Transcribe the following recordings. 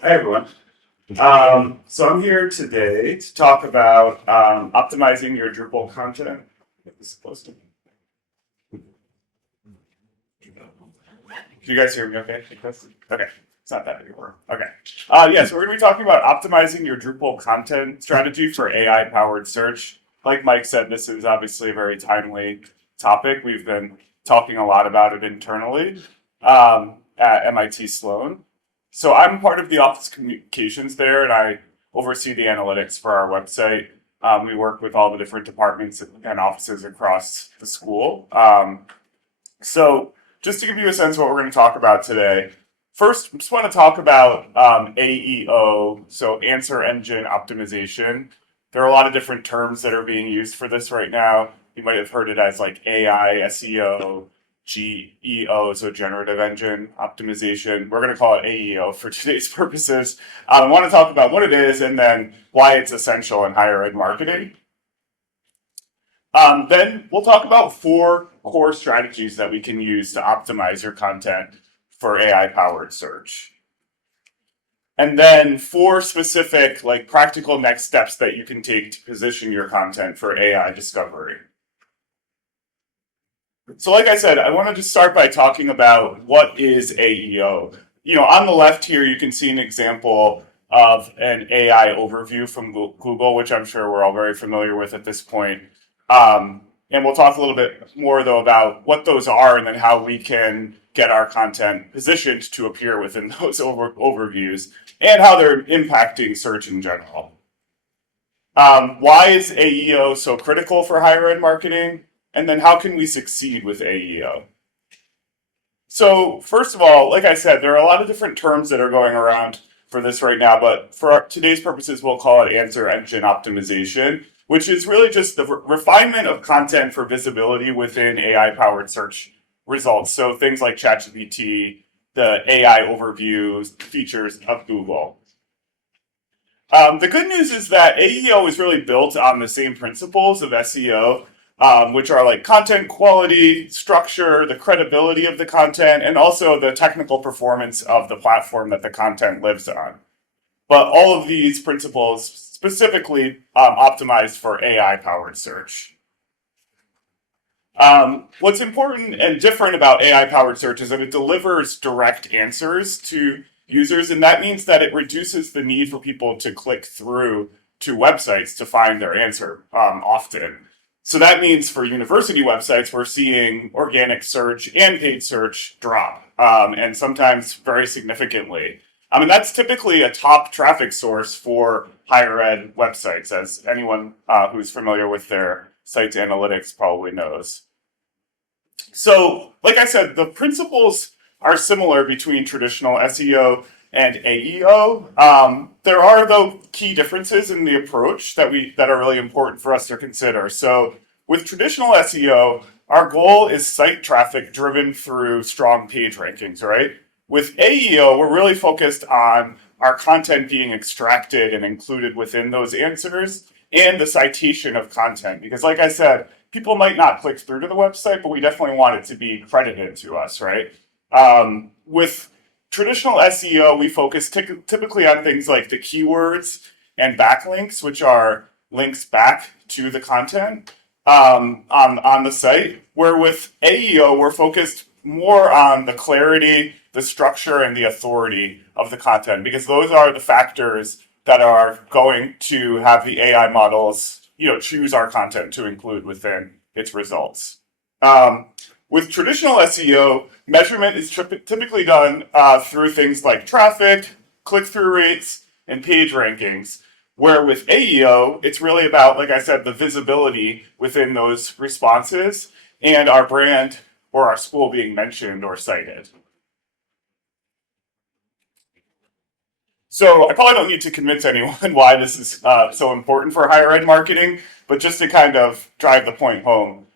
Hi, everyone. So I'm here today to talk about optimizing your Drupal content. Get this close to me. Can you guys hear me okay? Okay. It's not that big a room. Okay. Yeah, so we're going to be talking about optimizing your Drupal content strategy for AI powered search. Like Mike said, this is obviously a very timely topic. We've been talking a lot about it internally at MIT Sloan. So I'm part of the office communications there, and I oversee the analytics for our website. We work with all the different departments and offices across the school. So just to give you a sense of what we're going to talk about today, first, I just want to talk about AEO, so answer engine optimization. There are a lot of different terms that are being used for this right now. You might have heard it as like AI, SEO, GEO, so generative engine optimization. We're going to call it AEO for today's purposes. I want to talk about what it is and then why it's essential in higher ed marketing. Then we'll talk about 4 core strategies that we can use to optimize your content for AI powered search. And then 4 specific, like practical next steps that you can take to position your content for AI discovery. So like I said, I want to just start by talking about what is AEO. On the left here, you can see an example of an AI overview from Google, which I'm sure we're all very familiar with at this point. And we'll talk a little bit more, though, about what those are and then how we can get our content positioned to appear within those overviews and how they're impacting search in general. Why is AEO so critical for higher ed marketing? And then how can we succeed with AEO? So first of all, like I said, there are a lot of different terms that are going around for this right now, but for today's purposes, we'll call it answer engine optimization, which is really just the refinement of content for visibility within AI-powered search results. So things like ChatGPT, the AI overview features of Google. The good news is that AEO is really built on the same principles of SEO, which are like content quality, structure, the credibility of the content, and also the technical performance of the platform that the content lives on. But all of these principles specifically optimized for AI-powered search. What's important and different about AI-powered search is that it delivers direct answers to users, and that means that it reduces the need for people to click through to websites to find their answer often. So that means for university websites, we're seeing organic search and paid search drop, and sometimes very significantly. And that's typically a top traffic source for higher ed websites, as anyone who's familiar with their site's analytics probably knows. So, like I said, the principles are similar between traditional SEO and AEO. There are, though, key differences in the approach that are really important for us to consider. So, with traditional SEO, our goal is site traffic driven through strong page rankings, right? With AEO, we're really focused on our content being extracted and included within those answers and the citation of content. Because, like I said, people might not click through to the website, but we definitely want it to be credited to us, right? With traditional SEO, we focus typically on things like the keywords and backlinks, which are links back to the content on the site. Where with AEO, we're focused more on the clarity, the structure, and the authority of the content, because those are the factors that are going to have the AI models, choose our content to include within its results. With traditional SEO, measurement is typically done through things like traffic, click-through rates, and page rankings. Where with AEO, it's really about, like I said, the visibility within those responses and our brand or our school being mentioned or cited. So I probably don't need to convince anyone why this is so important for higher ed marketing, but just to kind of drive the point home.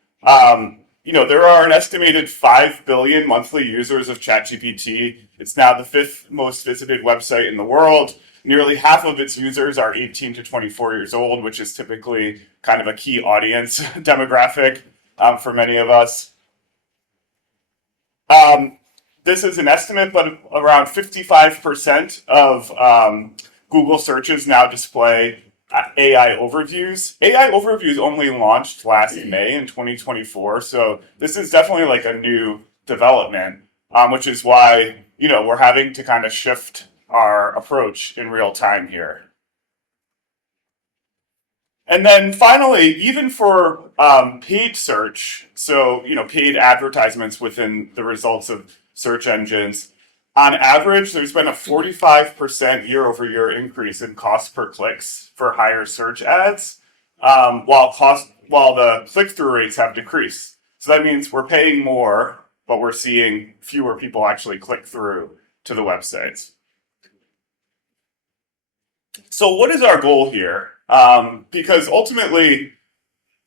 There are an estimated 5 billion monthly users of ChatGPT. It's now the 5th most visited website in the world. Nearly half of its users are 18 to 24 years old, which is typically kind of a key audience demographic for many of us. this is an estimate, but around 55% of Google searches now display AI overviews. AI overviews only launched last May in 2024, so this is definitely like a new development, which is why, we're having to kind of shift our approach in real time here. And then finally, even for paid search, so paid advertisements within the results of search engines, on average, there's been a 45% year-over-year increase in cost per clicks for higher search ads, while the click-through rates have decreased. So that means we're paying more, but we're seeing fewer people actually click through to the websites. So what is our goal here? Because ultimately,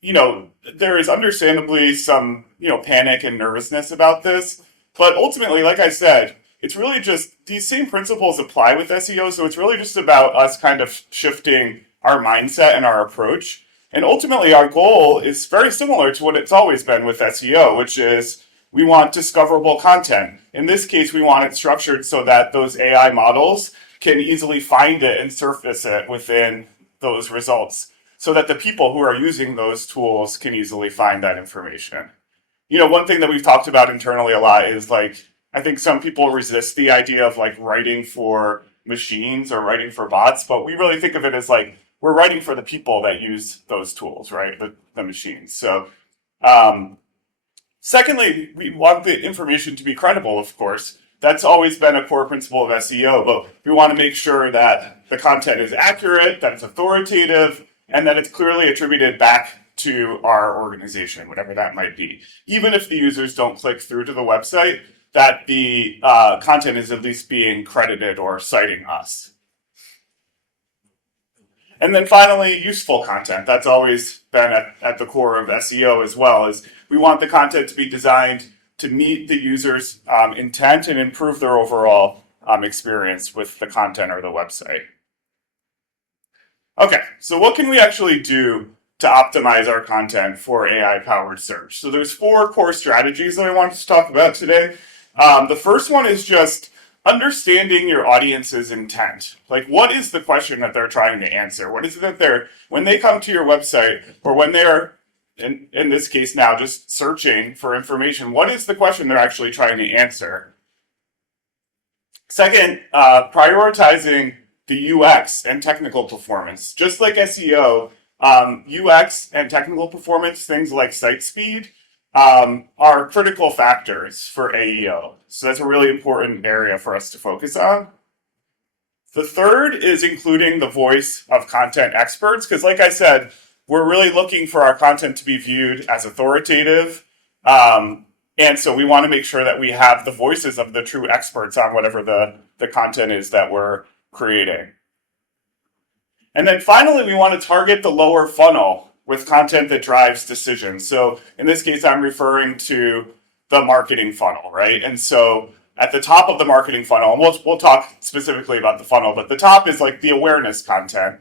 there is understandably some, panic and nervousness about this. But ultimately, like I said, it's really just these same principles apply with SEO. So it's really just about us kind of shifting our mindset and our approach. And ultimately, our goal is very similar to what it's always been with SEO, which is we want discoverable content. In this case, we want it structured so that those AI models can easily find it and surface it within those results so that the people who are using those tools can easily find that information. One thing that we've talked about internally a lot is I think some people resist the idea of writing for machines or writing for bots, but we really think of it as we're writing for the people that use those tools, right? The machines. So, secondly, we want the information to be credible, of course. That's always been a core principle of SEO, but we want to make sure that the content is accurate, that it's authoritative, and that it's clearly attributed back to our organization, whatever that might be. Even if the users don't click through to the website, that the content is at least being credited or citing us. And then finally, useful content. That's always been at the core of SEO as well, is we want the content to be designed to meet the user's intent and improve their overall experience with the content or the website. Okay, so what can we actually do to optimize our content for AI-powered search? So there's 4 core strategies that I wanted to talk about today. The first one is just understanding your audience's intent. What is the question that they're trying to answer? What is it that when they come to your website, or when they're in this case now, just searching for information, what is the question they're actually trying to answer? Second, prioritizing the UX and technical performance. Just like SEO, UX and technical performance, things like site speed, are critical factors for AEO. So that's a really important area for us to focus on. The third is including the voice of content experts, because like I said, we're really looking for our content to be viewed as authoritative. And so we want to make sure that we have the voices of the true experts on whatever the content is that we're creating. And then finally, we want to target the lower funnel with content that drives decisions. So in this case, I'm referring to the marketing funnel, right? And so at the top of the marketing funnel, and we'll talk specifically about the funnel, but the top is the awareness content.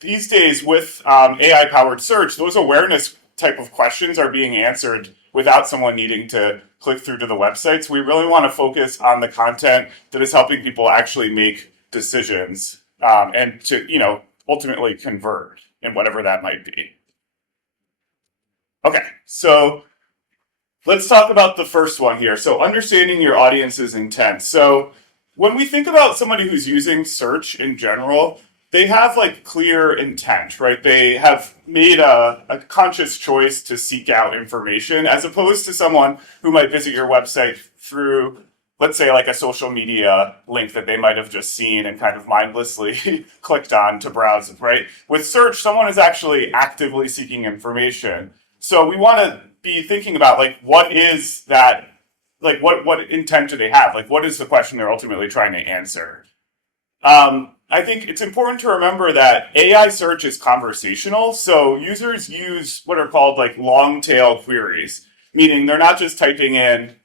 These days with AI-powered search, those awareness type of questions are being answered without someone needing to click through to the website. So we really want to focus on the content that is helping people actually make decisions and to, ultimately convert in whatever that might be. Okay, so let's talk about the first one here. So understanding your audience's intent. So when we think about somebody who's using search in general, they have clear intent, right? They have made a conscious choice to seek out information, as opposed to someone who might visit your website through, let's say, a social media link that they might have just seen and kind of mindlessly clicked on to browse, right? With search, someone is actually actively seeking information. So we want to be thinking about what is that, what intent do they have? What is the question they're ultimately trying to answer? I think it's important to remember that AI search is conversational, so users use what are called long tail queries, meaning they're not just typing in,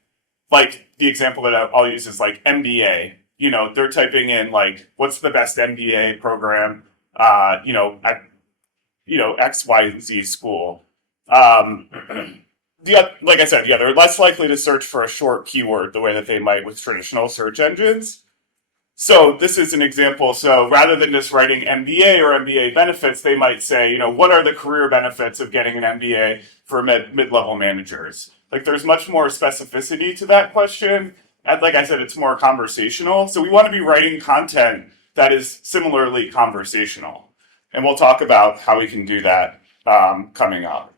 the example that I'll use is MBA. They're typing in what's the best MBA program, at XYZ school. like I said, yeah, they're less likely to search for a short keyword the way that they might with traditional search engines. So this is an example. So rather than just writing MBA or MBA benefits, they might say, what are the career benefits of getting an MBA for mid-level managers? Like there's much more specificity to that question. And like I said, it's more conversational. So we want to be writing content that is similarly conversational. And we'll talk about how we can do that coming up.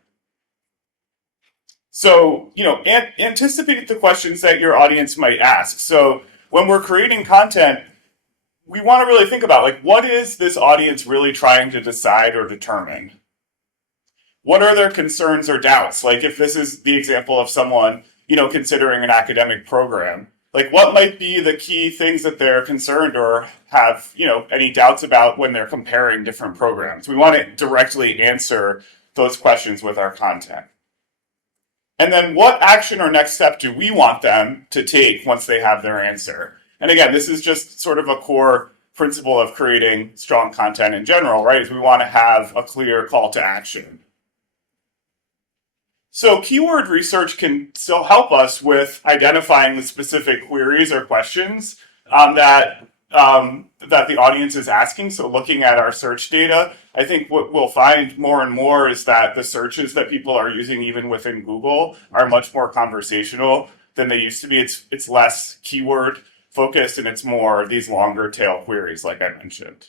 So, anticipate the questions that your audience might ask. So when we're creating content, we want to really think about like, what is this audience really trying to decide or determine? What are their concerns or doubts? Like if this is the example of someone, considering an academic program, like what might be the key things that they're concerned or have, any doubts about when they're comparing different programs? We want to directly answer those questions with our content. And then what action or next step do we want them to take once they have their answer? And again, this is just sort of a core principle of creating strong content in general, right? Is we want to have a clear call to action. So keyword research can still help us with identifying the specific queries or questions that the audience is asking. So looking at our search data, I think what we'll find more and more is that the searches that people are using even within Google are much more conversational than they used to be. It's less keyword focused and it's more these longer tail queries like I mentioned.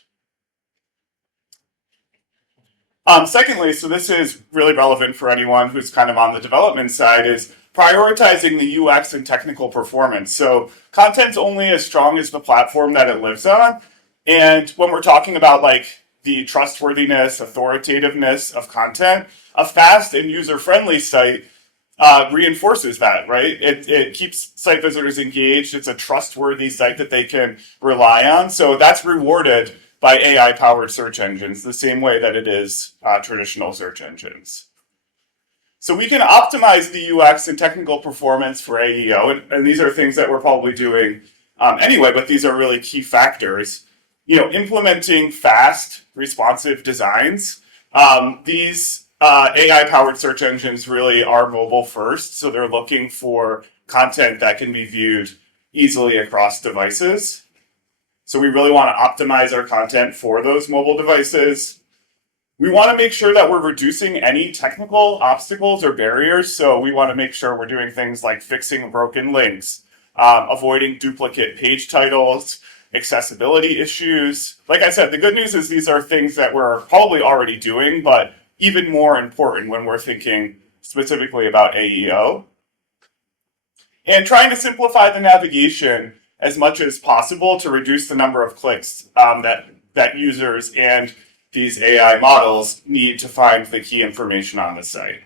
Secondly, so this is really relevant for anyone who's kind of on the development side, is prioritizing the UX and technical performance. So content's only as strong as the platform that it lives on. And when we're talking about like the trustworthiness, authoritativeness of content, a fast and user-friendly site reinforces that, right? It keeps site visitors engaged. It's a trustworthy site that they can rely on. So that's rewarded by AI-powered search engines, the same way that it is traditional search engines. So we can optimize the UX and technical performance for AEO, and these are things that we're probably doing anyway, but these are really key factors. Implementing fast, responsive designs. These AI-powered search engines really are mobile first, so they're looking for content that can be viewed easily across devices. So we really want to optimize our content for those mobile devices. We want to make sure that we're reducing any technical obstacles or barriers. So we want to make sure we're doing things like fixing broken links, avoiding duplicate page titles, accessibility issues. Like I said, the good news is these are things that we're probably already doing, but even more important when we're thinking specifically about AEO. And trying to simplify the navigation as much as possible to reduce the number of clicks that users and these AI models need to find the key information on the site.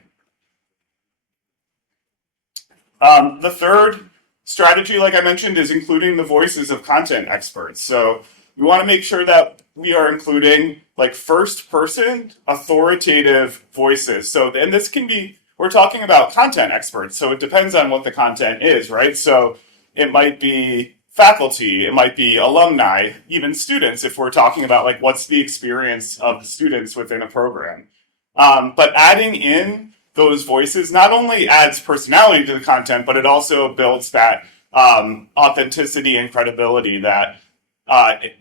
The third strategy, like I mentioned, is including the voices of content experts. So we want to make sure that we are including like first-person authoritative voices. So, and this can be, we're talking about content experts, so it depends on what the content is, right? So it might be faculty, it might be alumni, even students, if we're talking about like what's the experience of the students within a program. But adding in those voices not only adds personality to the content, but it also builds that authenticity and credibility that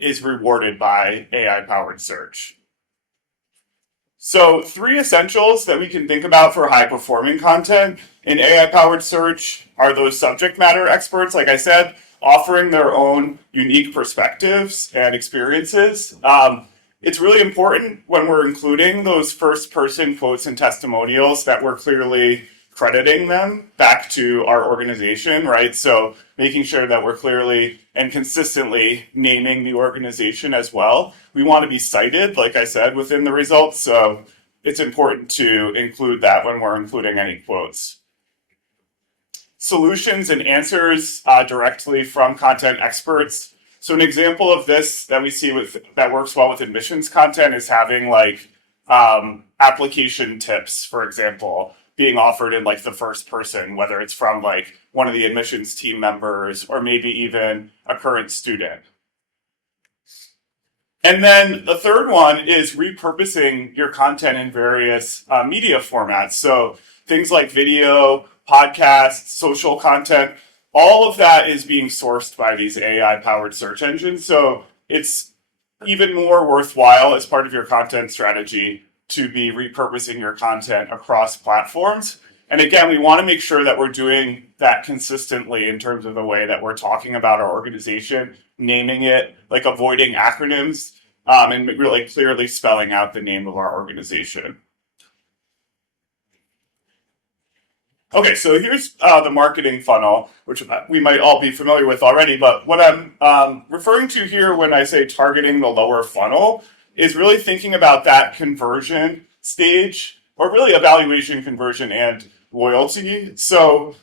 is rewarded by AI-powered search. So 3 essentials that we can think about for high-performing content in AI-powered search are those subject matter experts, like I said, offering their own unique perspectives and experiences. It's really important when we're including those first-person quotes and testimonials that we're clearly crediting them back to our organization, right? So making sure that we're clearly and consistently naming the organization as well. We want to be cited, like I said, within the results, so it's important to include that when we're including any quotes. Solutions and answers directly from content experts. So an example of this that we see that works well with admissions content is having like application tips, for example, being offered in like the first person, whether it's from like one of the admissions team members or maybe even a current student. And then the third one is repurposing your content in various media formats. So things like video, podcasts, social content, all of that is being sourced by these AI-powered search engines. So it's even more worthwhile as part of your content strategy to be repurposing your content across platforms. And again, we want to make sure that we're doing that consistently in terms of the way that we're talking about our organization, naming it, like avoiding acronyms, and really clearly spelling out the name of our organization. Okay, so here's the marketing funnel, which we might all be familiar with already, but what I'm referring to here when I say targeting the lower funnel is really thinking about that conversion stage, or really evaluation, conversion, and loyalty. So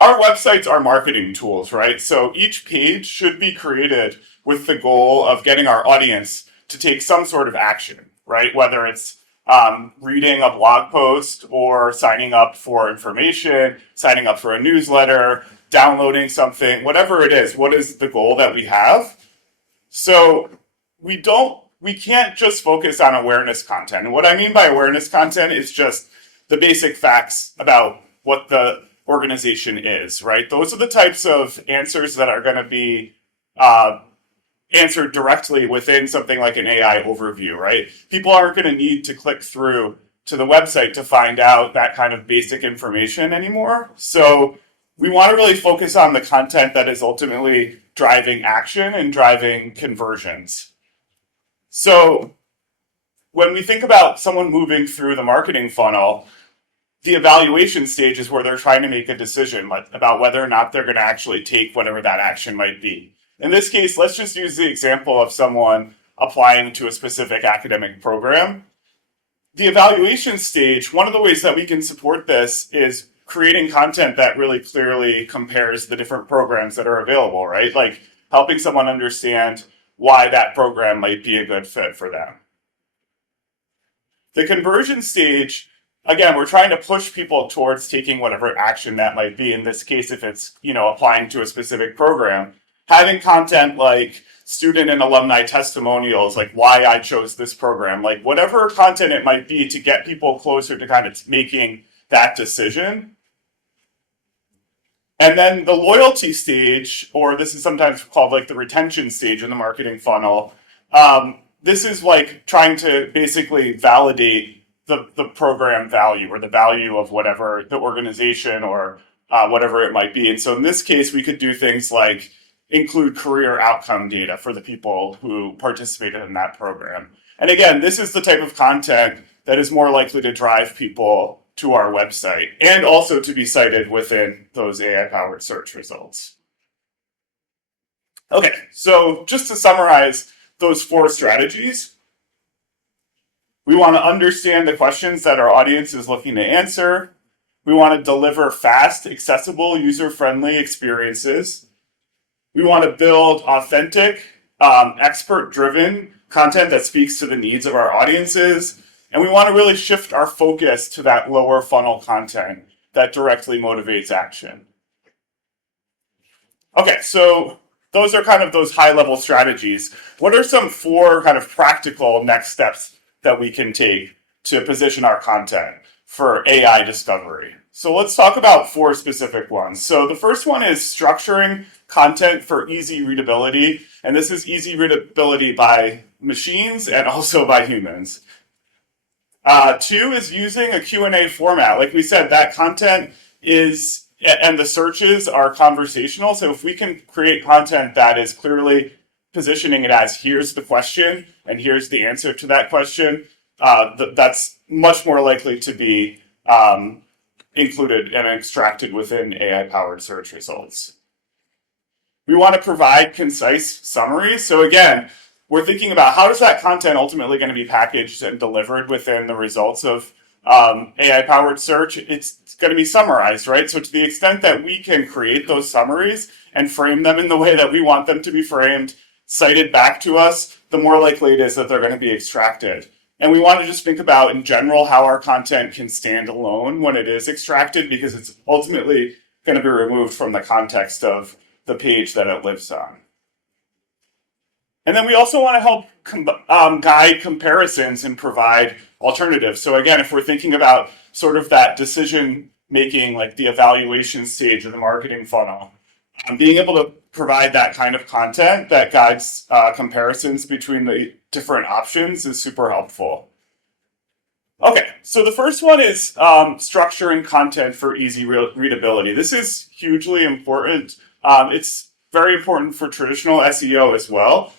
our websites are marketing tools, right? So each page should be created with the goal of getting our audience to take some sort of action, right? Whether it's reading a blog post or signing up for information, signing up for a newsletter, downloading something, whatever it is, what is the goal that we have? So we can't just focus on awareness content. And what I mean by awareness content is just the basic facts about what the organization is, right? Those are the types of answers that are going to be answered directly within something like an AI overview, right? People aren't going to need to click through to the website to find out that kind of basic information anymore. So we want to really focus on the content that is ultimately driving action and driving conversions. So when we think about someone moving through the marketing funnel, the evaluation stage is where they're trying to make a decision about whether or not they're going to actually take whatever that action might be. In this case, let's just use the example of someone applying to a specific academic program. The evaluation stage, one of the ways that we can support this is creating content that really clearly compares the different programs that are available, right? Like helping someone understand why that program might be a good fit for them. The conversion stage, again, we're trying to push people towards taking whatever action that might be. In this case, if it's, applying to a specific program, having content like student and alumni testimonials, like why I chose this program, like whatever content it might be to get people closer to kind of making that decision. And then the loyalty stage, or this is sometimes called like the retention stage in the marketing funnel. This is like trying to basically validate the program value or the value of whatever the organization or whatever it might be. And so in this case, we could do things like include career outcome data for the people who participated in that program. And again, this is the type of content that is more likely to drive people to our website and also to be cited within those AI-powered search results. Okay, so just to summarize those 4 strategies, we want to understand the questions that our audience is looking to answer. We want to deliver fast, accessible, user-friendly experiences. We want to build authentic, expert-driven content that speaks to the needs of our audiences. And we want to really shift our focus to that lower funnel content that directly motivates action. Okay, so those are kind of those high-level strategies. What are some 4 kind of practical next steps that we can take to position our content for AI discovery? So let's talk about 4 specific ones. So the first one is structuring content for easy readability. And this is easy readability by machines and also by humans. 2 is using a Q&A format. Like we said, that content is, and the searches are conversational. So if we can create content that is clearly positioning it as here's the question and here's the answer to that question, that's much more likely to be included and extracted within AI-powered search results. We want to provide concise summaries. So again, we're thinking about how is that content ultimately going to be packaged and delivered within the results of AI-powered search? It's going to be summarized, right? So to the extent that we can create those summaries and frame them in the way that we want them to be framed, cited back to us, the more likely it is that they're going to be extracted. And we want to just think about, in general, how our content can stand alone when it is extracted, because it's ultimately going to be removed from the context of the page that it lives on. And then we also want to help guide comparisons and provide alternatives. So again, if we're thinking about sort of that decision making, like the evaluation stage of the marketing funnel, being able to provide that kind of content that guides comparisons between the different options is super helpful. Okay, so the first one is structuring content for easy readability. This is hugely important. It's very important for traditional SEO as well.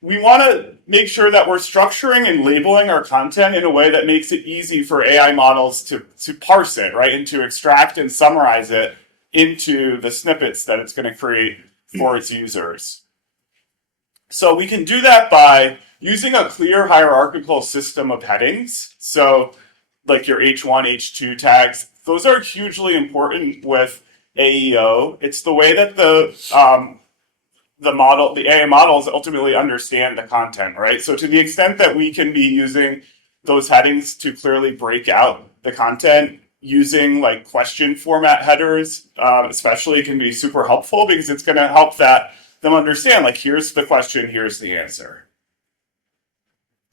We want to make sure that we're structuring and labeling our content in a way that makes it easy for AI models to parse it, right, and to extract and summarize it into the snippets that it's going to create for its users. So we can do that by using a clear hierarchical system of headings. So like your H1, H2 tags, those are hugely important with AEO. It's the way that the AI models ultimately understand the content, right? So to the extent that we can be using those headings to clearly break out the content, using like question format headers, especially, can be super helpful because it's going to help them understand, like, here's the question, here's the answer.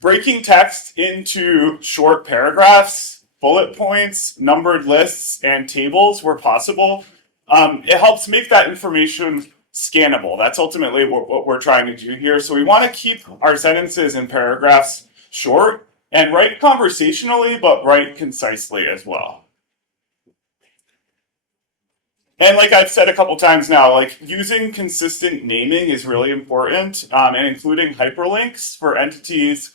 Breaking text into short paragraphs, bullet points, numbered lists, and tables where possible, it helps make that information scannable. That's ultimately what we're trying to do here. So we want to keep our sentences and paragraphs short and write conversationally, but write concisely as well. And like I've said a couple times now, like using consistent naming is really important, and including hyperlinks for entities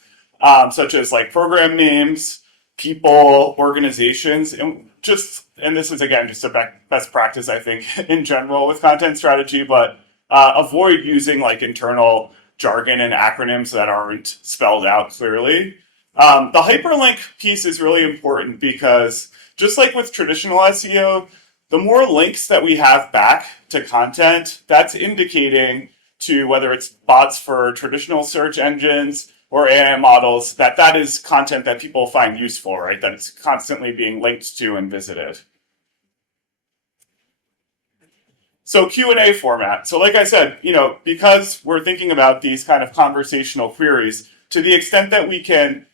such as like program names, people, organizations, and this is again just a best practice, I think, in general with content strategy, but avoid using like internal jargon and acronyms that aren't spelled out clearly. The hyperlink piece is really important because just like with traditional SEO, the more links that we have back to content, that's indicating to whether it's bots for traditional search engines or AI models, that is content that people find useful, right? That it's constantly being linked to and visited. So Q&A format. So like I said, because we're thinking about these kind of conversational queries, to the extent that we can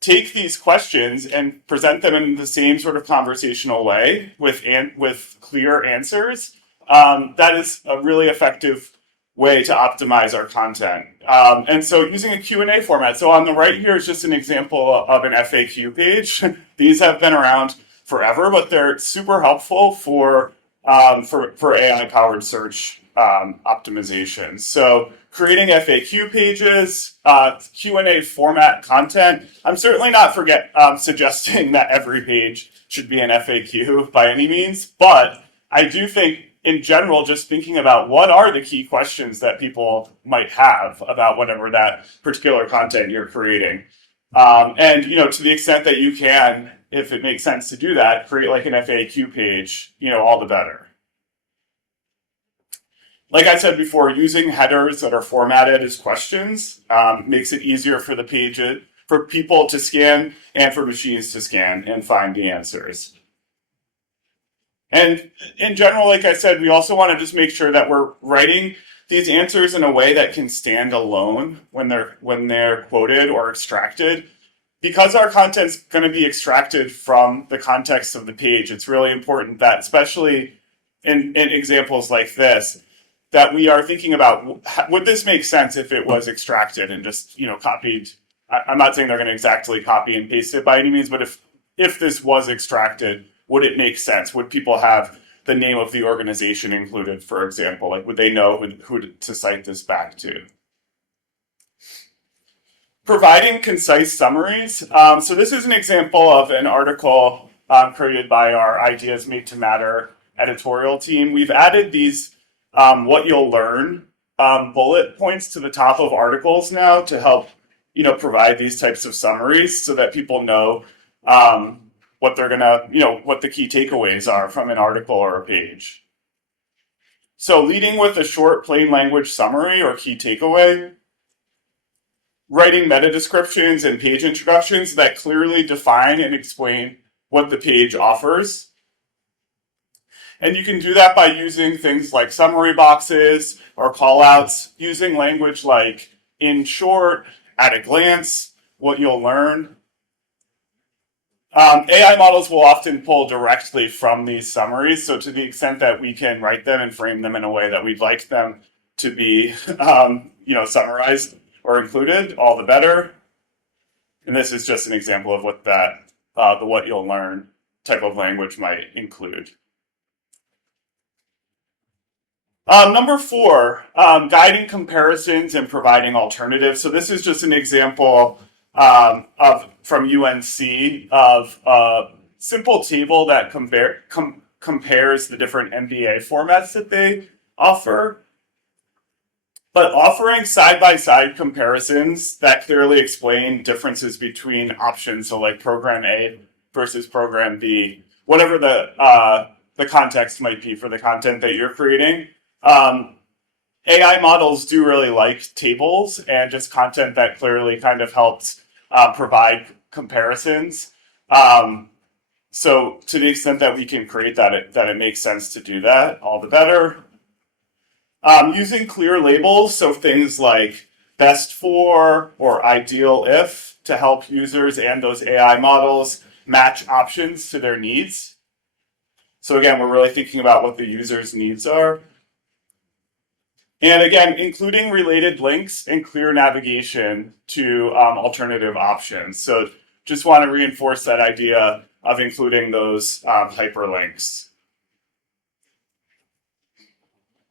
take these questions and present them in the same sort of conversational way with clear answers, that is a really effective way to optimize our content. And so using a Q&A format. So on the right here is just an example of an FAQ page. These have been around forever, but they're super helpful for AI-powered search optimization. So creating FAQ pages, Q&A format content. I'm certainly not suggesting that every page should be an FAQ by any means, but I do think in general, just thinking about what are the key questions that people might have about whatever that particular content you're creating. And to the extent that you can, if it makes sense to do that, create like an FAQ page, all the better. Like I said before, using headers that are formatted as questions makes it easier for for people to scan and for machines to scan and find the answers. And in general, like I said, we also want to just make sure that we're writing these answers in a way that can stand alone when they're quoted or extracted. Because our content's going to be extracted from the context of the page, it's really important that, especially in examples like this, that we are thinking about, would this make sense if it was extracted and just, copied? I'm not saying they're going to exactly copy and paste it by any means, but if this was extracted, would it make sense? Would people have the name of the organization included, for example? Like, would they know who to cite this back to? Providing concise summaries. So this is an example of an article created by our Ideas Made to Matter editorial team. We've added these what you'll learn bullet points to the top of articles now to help provide these types of summaries so that people know what they're gonna, what the key takeaways are from an article or a page. So leading with a short plain language summary or key takeaway, writing meta descriptions and page introductions that clearly define and explain what the page offers, And you can do that by using things like summary boxes or callouts, using language like in short, at a glance, what you'll learn. AI models will often pull directly from these summaries, so to the extent that we can write them and frame them in a way that we'd like them to be, summarized or included, all the better. And this is just an example of what the what you'll learn type of language might include. Number 4, guiding comparisons and providing alternatives. So this is just an example from UNC of a simple table that compares the different MBA formats that they offer. But offering side-by-side comparisons that clearly explain differences between options, so like program A versus program B, whatever the context might be for the content that you're creating. AI models do really like tables and just content that clearly kind of helps provide comparisons. So to the extent that we can create that it makes sense to do that, all the better. Using clear labels, so things like best for or ideal if, to help users and those AI models match options to their needs. So again, we're really thinking about what the user's needs are. And again, including related links and clear navigation to alternative options. So just want to reinforce that idea of including those hyperlinks.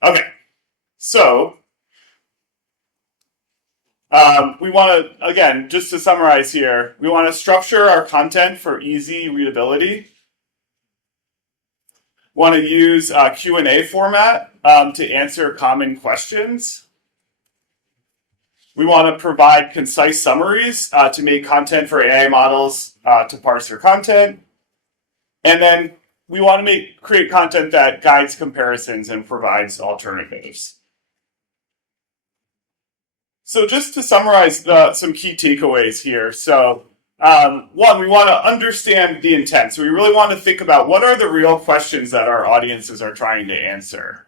Okay, so we want to, again, just to summarize here, we want to structure our content for easy readability. Want to use a Q&A format to answer common questions. We want to provide concise summaries to make content for AI models to parse their content. And then we want to create content that guides comparisons and provides alternatives. So just to summarize some key takeaways here. So one, we want to understand the intent. So we really want to think about what are the real questions that our audiences are trying to answer.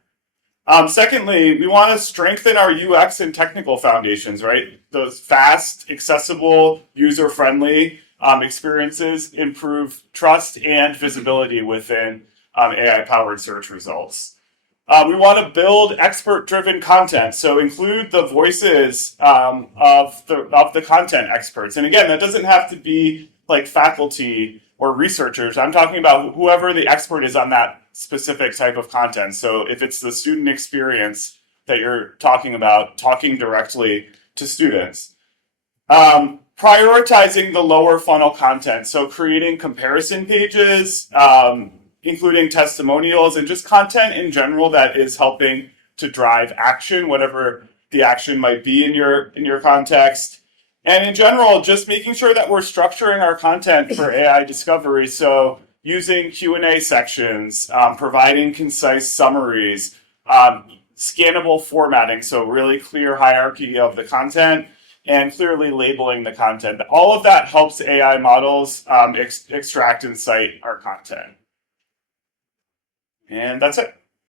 Secondly, we want to strengthen our UX and technical foundations, right? Those fast, accessible, user-friendly experiences improve trust and visibility within AI-powered search results. We want to build expert-driven content, so include the voices of the content experts. And again, that doesn't have to be like faculty or researchers. I'm talking about whoever the expert is on that specific type of content. So if it's the student experience that you're talking about, talking directly to students. Prioritizing the lower funnel content, so creating comparison pages, including testimonials and just content in general that is helping to drive action, whatever the action might be in your context. And in general, just making sure that we're structuring our content for AI discovery. So using Q&A sections, providing concise summaries, scannable formatting, so really clear hierarchy of the content, and clearly labeling the content. All of that helps AI models extract and cite our content. And that's it.